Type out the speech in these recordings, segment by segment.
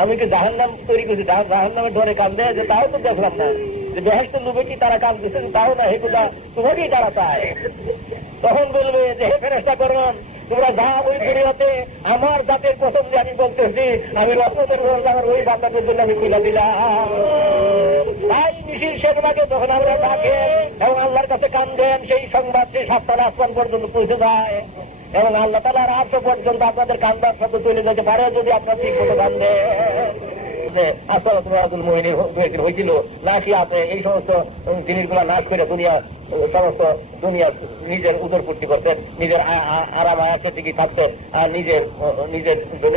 আমি কি জাহান্নাম তৈরি করছি, জাহান্নামের ডরে কান্দে যে তাও তো দেখলাম না, যে বেহেশতের লোভে কি তারা কান দিচ্ছে তাও না, হেগুলা তোমাকেই তারা চায়। তখন বলবে যে হে ফেরেশতা করুন, তোমরা যা ওই দুনিয়াতে আমার জাতের প্রথম যে আমি বলতেছি, আমি রহমতের আমার ওই বান্দাদের জন্য আমি খুলে দিলাম। তাই মিশির সেগুলাকে যখন আমরা ডাকে এবং আল্লাহর কাছে কান্দেন, সেই সংবাদ সেই 7 আসমান পর্যন্ত পৌঁছে যায় এবং আল্লাহ তাআলার আরশ পর্যন্ত আপনাদের কান্দার শব্দ চলে যেতে পারে যদি আপনার ঠিক মতো কান্দে। আসরাতুল মুমিনিন হয়েছিল নাকি আছে, এই সমস্ত জিনিসগুলা নাশ করে দুনিয়া সমস্ত দুনিয়া নিজের উদরপূর্তি করতেন, নিজের আরাম আয়াসের দিকে থাকতেন, আর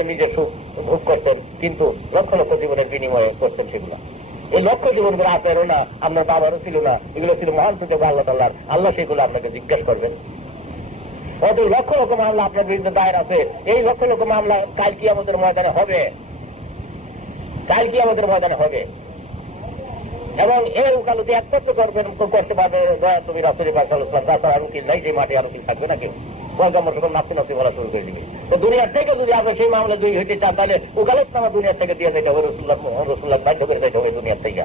নিজের সুখ ভোগ করতেন, কিন্তু লক্ষ লক্ষ জীবনের বিনিময়ে করতেন সেগুলো। এই লক্ষ্য জীবনগুলো আপনারও না, আপনার বাবারও ছিল না, এগুলো ছিল মহান সুযোগ আল্লাহ তাআলার। আল্লাহ সেগুলো আপনাকে জিজ্ঞাসা করবেন। অত লক্ষ লক্ষ মামলা আপনার বিরুদ্ধে দায়ের আছে, এই লক্ষ লক্ষ মামলা কাল কিয়ামতের ময়দানে হবে, কাল কিয়ামতের ময়দানে হবে। এবং এর উকালতি একমাত্র করতে পারবে দয়া তুমি রাসূল পাক সাল্লাল্লাহু আলাইহি ওয়াসাল্লাম, তাছাড়া আর উকিল নাই, সেই মাঠে আর উকিল থাকবে না কেউ। পয়গাম্বর সকল নাচতে নাচতে বলা শুরু করে দিবে। তো দুনিয়ার থেকে যদি আগে সেই মামলা দুই হইতে চান, তাহলে উকালতনামা দুনিয়ার থেকে দিয়ে যেতে হবে, রসুল্লাহ বাধ্য করে যেতে হবে দুনিয়ার থেকে।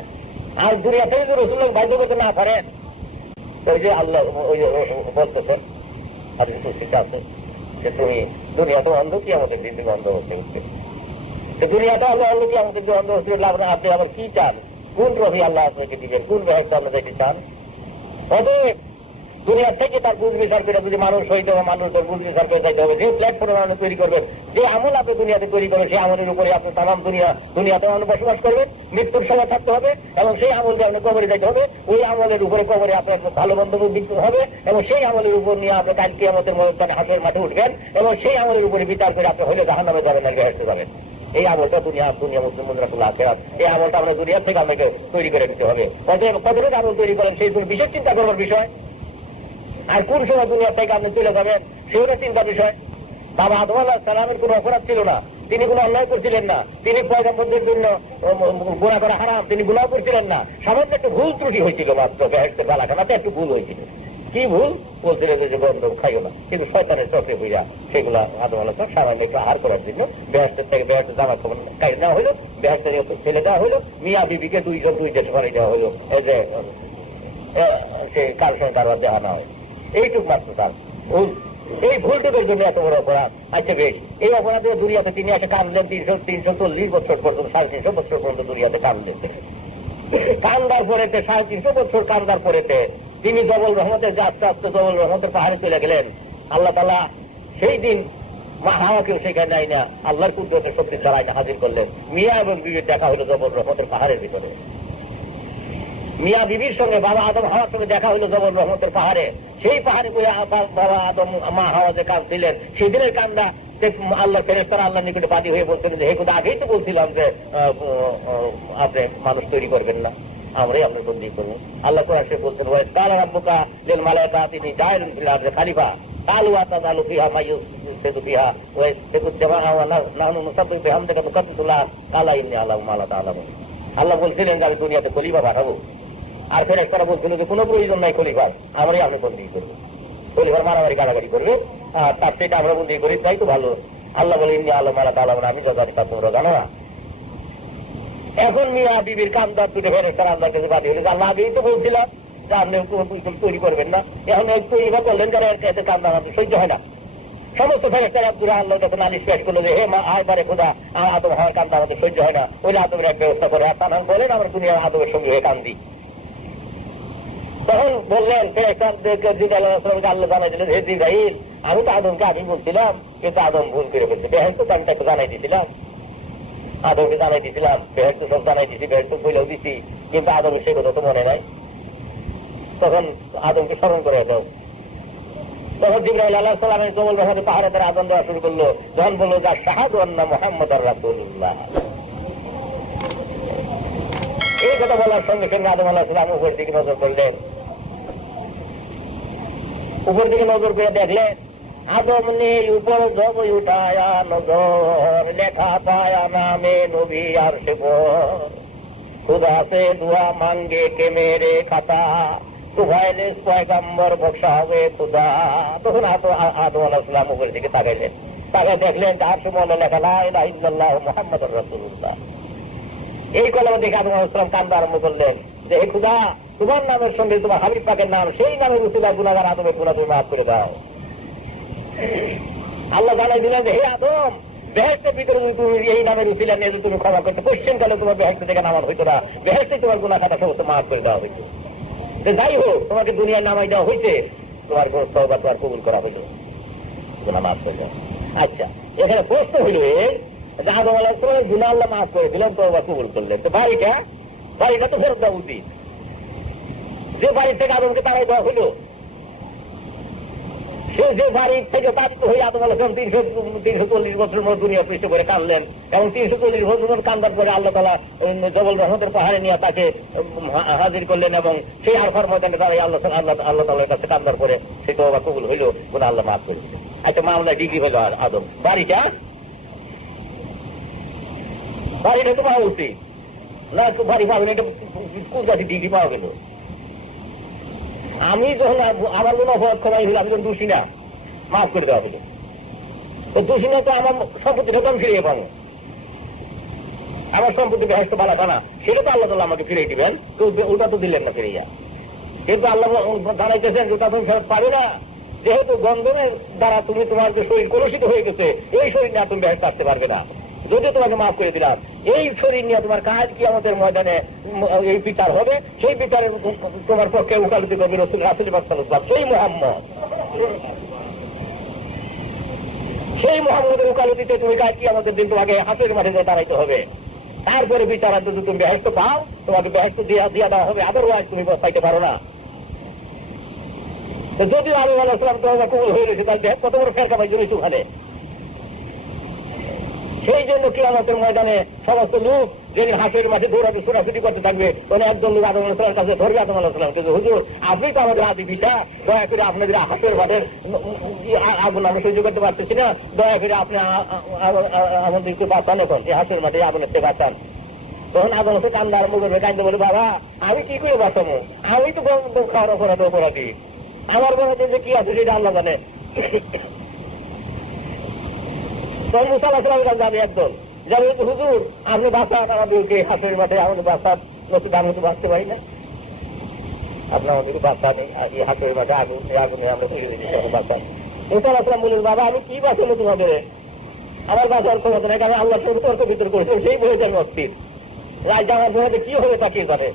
আর দুনিয়া থেকে যদি রসুল্লাহ বাধ্য করতে না পারেন, ওই যে আল্লাহ ওই যে বলতেছেন আপনি শিক্ষা আছে যে তুমি দুনিয়া তো অন্ধ, কি আমাদের দিন অন্ধ হতে হচ্ছে, দুনিয়াটা আল্লাহ অন্ধ, কি আমাদের যে অন্ধ হচ্ছে, আপনি আবার কি চান, কোন রবি আল্লাহ আপনাকে দিবেন, কোন ব্যবস্থা আপনার যেতে চান। অতএব দুনিয়ার থেকে তার বুঝ বিচার করে যদি মানুষ হইতে হবে, মানুষের বুঝ বিচার করে যাইতে হবে। যে প্ল্যাটফর্ম আপনি তৈরি করবেন, যে আমল আপনি দুনিয়াতে তৈরি করবেন, সেই আমলের উপরে আপনি তাম দুনিয়াতে আপনি বসবাস করবেন, মৃত্যুর সময় থাকতে হবে এবং সেই আমলকে আপনি কবরে যাইতে হবে। ওই আমলের উপরে কবরে আপনার ভালো বন্ধু দিতে হবে এবং সেই আমলের উপর নিয়ে আপনি কাল কিয়ামতের ময়দানে হাসরের মাঠে উঠবেন এবং সেই আমলের উপরে বিচার করে আপনি হলে জাহান্নামে যাবেন আর বেহেশতে যাবেন। এই আমলটা দুনিয়া মুসলিম মুদ্রাতুল আখিরাত, এই আমলটা আমরা দুনিয়া থেকে আপনাকে তৈরি করে দিতে হবে। কতটুকু আমল তৈরি করেন সেই বিশেষ চিন্তা করবার বিষয়। আর কোন সময় দুনিয়া থেকে আপনি চলে যাবেন সেটা চিন্তা বিষয়। বাবা আদম আলাইহিস সালামের কোন অপরাধ ছিল না, তিনি কোন অন্যায় করছিলেন না, তিনি পয়গম্বরদের জন্য গুনাহ করা হারাম, তিনি গুনাহ করছিলেন না, সামান্য একটু ভুল ত্রুটি হয়েছিল মাত্র, বেহেশতে গালাখানাতে একটু ভুল হয়েছিল। কি ভুল বলছিলেন যে গন্ধম খাইও না, কিন্তু শয়তানের চক্রে হইয়া সেগুলা আদম আলাইহিস সালাম সামান্য একটু আহার করার জন্য বেহেশতের থেকে বেহেশতে জামা কাপড় কাই নেওয়া হইল, বেহেশতে ছেলে দেওয়া হইল, মিয়া বিবিকে দুই দেশে বাড়ি দেওয়া হইল, এই যে সে কার সঙ্গে কারবার দেওয়া না হয়, এইটুক মাত্র তার ভুল। এই ভুলটুকের জন্য এত বড় অপরাধ। আচ্ছা বেশ, এই অপরাধে দুনিয়াতে তিনি এসে কাঁদলেন 340 বছর পর্যন্ত, 350 বছর পর্যন্ত দুনিয়াতে কাঁদলেন। কান্দার পরেতে 350 বছর কান্দার পরেতে তিনি জবল রহমতের যে আস্তে আস্তে জবল রহমতের পাহাড়ে চলে গেলেন। আল্লাহ তাআলা সেই দিন মা হাওয়াকেও সেখানে নাই না, আল্লাহর কুদরতের শক্তি দ্বারা হাজির করলেন। মিয়া এবং বিবির দেখা হইল জবল রহমতের পাহাড়ের ভিতরে। মিয়া বিবির সঙ্গে বাবা আদম হাওয়ার সঙ্গে দেখা হইল জবল রহমতের পাহাড়ে। সেই পাহাড়ে বাবা আদম মা হাওয়া যে কাঁদছিলেন, সেদিনের কান্দা আল্লাহ ফেরেশতারা আল্লাহর নিকটে বাদী হয়ে বলছেন যে হে খোদা, আগেই তো বলছিলাম যে আপনি মানুষ তৈরি করবেন না, আমরাই আপনার বন্দী করবো। আল্লাহ কোরআন শরীফে বলছেন কালা রাব্বুকা লিল মালাইকাতি জাইলুন ফিল আরদি খলিফা কালু আতাযালু ফিহা মাইয়ুসফিদু ফিহা ওয়া ইয়াসফিকু দিমাআ ওয়া নাহনু নুসাব্বিহু বিহামদিকা নুকাদ্দিসু লাক কালা ইন্নী আ'লামু মা লা তা'লামুন। আল্লাহ বলছিলেন যে আমি দুনিয়াতে খলিফা পাঠাবো, আর ফেরেশতারা বলছিল যে কোনো প্রয়োজন নাই খলিফার, আমরাই আপনি বন্দী করবো। খলিফার মারামারি কাটাকাটি করবে আর তার সেটা আমরা বন্দী করি, তাই তো ভালো। আল্লাহ বলে ইন্নী আ'লামু মা লা তা'লামুন, আমি যা জানি তা তোমরা জানো না। এখন মিয়া বিবির কান্দার দুটো ফেরেশতারা আল্লাহর কাছে বাদী হয়েছে। আল্লাহ আগেই তো বলছিলাম যে আপনি তৈরি করবেন না, এখন তৈরি করলেন কারণ এতে কান্দা আমাদের সহ্য হয় না। সমস্ত ফেরেশতারা আল্লাহর কাছে নালিশ পেশ করলো যে হে মা আয় বারে খোদা, আদম হওয়ার কান্দা আমাদের সহ্য হয় না, ওই আদমের এক ব্যবস্থা করে। আর তারা বলেন আমরা দুনিয়ার আদমের সঙ্গে হয়ে কান্দি। তখন বললেন আল্লাহ জানাই দিলেন হে জিবরাইল, আমি তো আদমকে আমি বলছিলাম, কিন্তু আদম ভুল করে ফেলছে। বেহেশত তো আমি তাকে জানাই দিয়েছিলাম, আদমকে জানাই দিয়েছিলাম, বেহেশত সব জানাই দিয়েছি, বেহেশত বইলেও দিচ্ছি, কিন্তু আদমের সে কথা তো মনে নাই। তখন আদমকে স্মরণ করে দাও। তখন জিবরাইল আলাইহিস সালামের জবল রহমতের পাহাড়ে তারা আযান দেওয়া শুরু করলো। যখন বললো যা শাহাদু আন্না মুহাম্মাদার রাসূলুল্লাহ, এই কথা বলার সঙ্গে সঙ্গে আদম আলাইহিস সালাম উপরের দিকে নজর করলেন। উপর দিকে নজর করে দেখলেন আদম নীল উপর জব উঠায়া নজর, লেখা পায়া নামে নবী আর সে খুদা সে দুয়া মাঙ্গে কে মেরে খাতা তুভাইলে পয়গম্বর বক্সা হবে খুদা। তখন আদম আলাইহিস সালাম উপরের দিকে তাকাইলেন। তাকে দেখলেন তার সময় লেখা লা ইলাহা ইল্লাল্লাহু মুহাম্মাদুর রাসূলুল্লাহ। এই কলমা দেখে আদম আলাইহিস সালাম কান্দা আরম্ভ করলেন যে হে খোদা, তোমার নামের সঙ্গে তোমার হাবিব পাকের নাম, সেই নামের উসিলায় গুনাহগার আদমের গুনাহ তুমি মাফ করে দাও। আল্লাহ জানাই দিলেন যে হে আদম, বেহেশতের ভিতরে যদি তুমি এই নামের উসিলা নিয়ে তুমি ক্ষমা করতে কোশ্চেন কালে তোমার বেহেশত থেকে নামাজ হইতো না, বেহেশতে তোমার গুনাহ খাতা সমস্ত মাফ করে দেওয়া হইতো। যাই হোক, তোমাকে দুনিয়ার নামাই দেওয়া হইতে, তোমার তওবা তোমার কবুল করা হইল, গুনাহ মাফ করে দেওয়া। আচ্ছা, এখানে প্রশ্ন হইল যে আদম আলাইহিস সালামের গুনাহ আল্লাহ মাফ করে দিলেন, তওবা কবুল করলেন, তো বাড়িটা তো ফেরত দেওয়া উচিত। যে বাড়ি থেকে আদমকে তারাই দেওয়া হইল, যে বাড়ি থেকে তাড়িত হয়ে আদম আলাইহিস সালাম 340 বছর মতো দুনিয়া পৃষ্ঠ করে কাঁদলেন, এবং 340 বছর কান্দার পরে আল্লাহ তাআলা জবল রহমতের পাহাড়ে নিয়ে তাকে হাজির করলেন, এবং সেই আরফার ময়দানে দাঁড়িয়ে আল্লাহ তাআলার কাছে কান্দার পরে সে তওবা কবুল হইল, গুনাহ আল্লাহ মাফ করে দিলেন। আচ্ছা, মামলা ডিগ্রি হইল আদম, বাড়িটা তো পাওয়া উচিত না, বাড়ি পাবেন, এটা কোন জাতি ডিগ্রি পাওয়া গেল? আমি যখন আমার কোন অপরাধ ক্ষমাই হইল, আমি যখন দোষী না, মাফ করে দেওয়া হইল, তো দোষী না তো আমার সম্পত্তিটা তো আমি ফিরিয়ে পাবো, আমার সম্পত্তি বেহেশত বালাটা না, সেটা তো আল্লাহ তাআলা আমাকে ফিরিয়ে দিবেন, তো ওটা তো দিলেন না ফিরিয়া। কিন্তু আল্লাহ জানাইতেছেন যে ওটা তুমি ফেরত পাবে না, যেহেতু গন্ধনের দ্বারা তুমি তোমার যে শরীর কলুষিত হয়ে গেছে, এই শরীর নিয়ে তুমি বেহেশত আসতে পারবে না, যদিও তোমাকে মাফ করে দিলাম। এই শরীর নিয়ে তোমার কাজ কি আমাদের ময়দানে এই বিচার হবে, সেই বিচারে তোমার পক্ষে উকালতি করবে রাসূল পাক সাল্লাল্লাহু আলাইহি ওয়াসাল্লাম, সেই মুহাম্মদের উকালতিতে তুমি কাজ কি আমাদের দিন তোমাকে হাসরের মাঠে দাঁড়াইতে হবে। তারপরে বিচার যদি তুমি বেহেশত পাও, তোমাকে বেহেশত দিয়া দেওয়া হবে, আদারওয়াইজ তুমি পাইতে পারো না। তো যদিও আদম আলাইহিস সালাম তওবা কবুল হয়ে গেছে, তাই কত বড় ফেরকা পাই জড়িত ওখানে। সেই জন্য কিয়ামতের ময়দানে সমস্ত লোক যেদিন হাসরের মাঠে দৌড়াতে ছোটাছুটি করতে থাকবে, তখন একজন লোক আদম আলাইহিস সালামের কাছে ধরবে, আদম আলাইহিস সালাম কিন্তু হুজুর আপনি তো আমাদের আদি পিতা, দয়া করে আপনাদের হাসরের মাঠের আগুন আমি সহ্য করতে পারতেছি না, দয়া করে আপনি আমাদেরকে বাঁচান, এখন এই হাসরের মাঠে আগুনের থেকে বাঁচান। তখন আদম হচ্ছে কান্দা আরম্ভ করবে, কান্দে বলে বাবা আমি কি করে বাঁচাবো, আমি তো খাওয়ার অপরাধী, আমার মনে যে কি আছে সেটা আল্লাহ জানে। তখন মুসা আলাইহিস সালামের কাছে যাবে একদল, যাবে হুজুর আপনি বাঁচান আমাদেরকে হাসরের মাঠে, আমাদের বাঁচান, নতুন আমি তো বাঁচতে পারি না, আপনি আমাদেরকে বাঁচান, এই হাসরের মাঠে আগুনে আমরা বাঁচান। মুসা আলাইহিস সালাম বললেন বাবা আমি কি বাঁচাবো তোমাদের, আমার বাঁচার ক্ষমতা নেই, আমি আল্লাহর সঙ্গে তর্ক বিতর্ক করেছি, সেই বইতে আমি অস্থির, রাজ আমার বইতে কি হবে তাকিয়ে করে।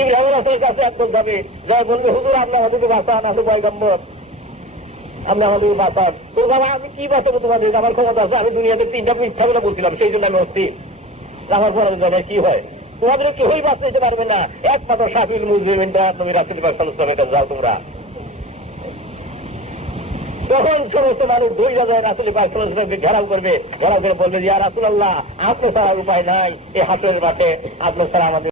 ইব্রাহিম রাসূলের কাছে একদল যাবে, যা বলবে হুজুর আপনি আমাদেরকে বাঁচান, আপনি পয়গম্বর, আপনি আমাদের বাঁচান। তো বাবা আমি কি বাঁচাবো তোমাদের, আমার ক্ষমতা আছে, আমি দুনিয়াতে 3টা মিথ্যা বলে বলছিলাম, সেই জন্য আমি অস্থির, আমার পরে জানাই কি হয়, তোমাদের কেউই বাঁচতে যেতে পারবে না, একমাত্র শাফিউল মুজরিমিনটা তুমি রাসূল পাক সাল্লাল্লাহু আলাইহি ওয়াসাল্লামের কাছে যাও তোমরা। তখন সমস্ত মানুষ দৌড়ে যায়, রাসূল পাক সাল্লাল্লাহু আলাইহি ওয়াসাল্লামকে ঘেরাও করবে, ঘেরাও করে বলবে ইয়া রাসূলুল্লাহ আপনি ছাড়া উপায় নাই, এই হাসরের মাঠে আপনি ছাড়া আমাদের